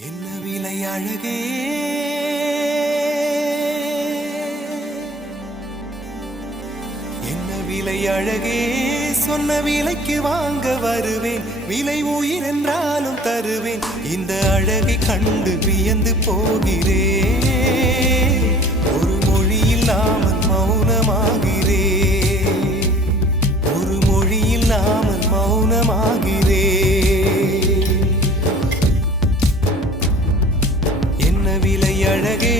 என்ன விலை அழகே என்ன விலை அழகே சொன்ன விலைக்கு வாங்க வருவேன் விலை உயிர் என்றாலும் தருவேன் இந்த அழகை கண்டு வியந்து போகிறேன் ஒரு மொழி இல்லாமல் மௌனமாகிறேன் ஒரு மொழி இல்லாமல் மௌனமாகிறேன் என்ன விலை அழகே